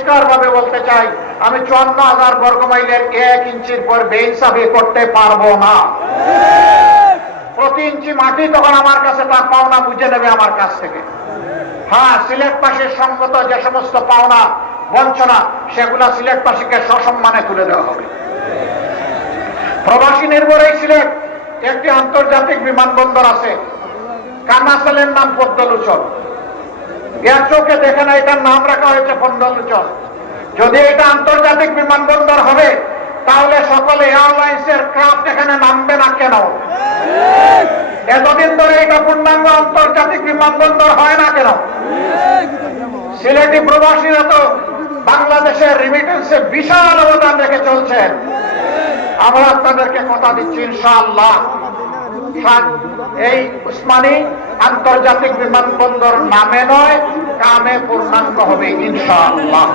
পরিষ্কার ভাবে বলতে চাই, আমি চুয়ান্ন হাজার বর্গ মাইলের এক ইঞ্চির পর বেইনসাফি করতে পারব না। প্রতি ইঞ্চি মাটি তখন আমার কাছে, তার পাওনা বুঝে নেবে আমার কাছ থেকে। হ্যাঁ সিলেটবাসীর সঙ্গত যে সমস্ত পাওনা, বঞ্চনা, সেগুলা সিলেটবাসীকে সসম্মানে তুলে দেওয়া হবে। প্রবাসী নির্ভর এই সিলেট, একটি আন্তর্জাতিক বিমানবন্দর আছে। কান্নাসালের নাম পদ্মলোচন। এর চোখে দেখে না, এটার নাম রাখা হয়েছে পদ্মলোচন যদি এটা আন্তর্জাতিক বিমানবন্দর হবে, তাহলে সকল এয়ারলাইন্সের ক্রাফট এখানে নামবে না কেন? এতদিন ধরে এটা পূর্ণাঙ্গ আন্তর্জাতিক বিমানবন্দর হয় না কেন? সিলেটি প্রবাসীরা তো বাংলাদেশের রিমিটেন্সে বিশাল অবদান রেখে চলছেন। আমরা আপনাদেরকে কথা দিচ্ছি, ইনশাআল্লাহ। এই উসমানী আন্তর্জাতিক বিমানবন্দর নামে নয় কামে পূর্ণাঙ্গ হবে ইনশাআল্লাহ।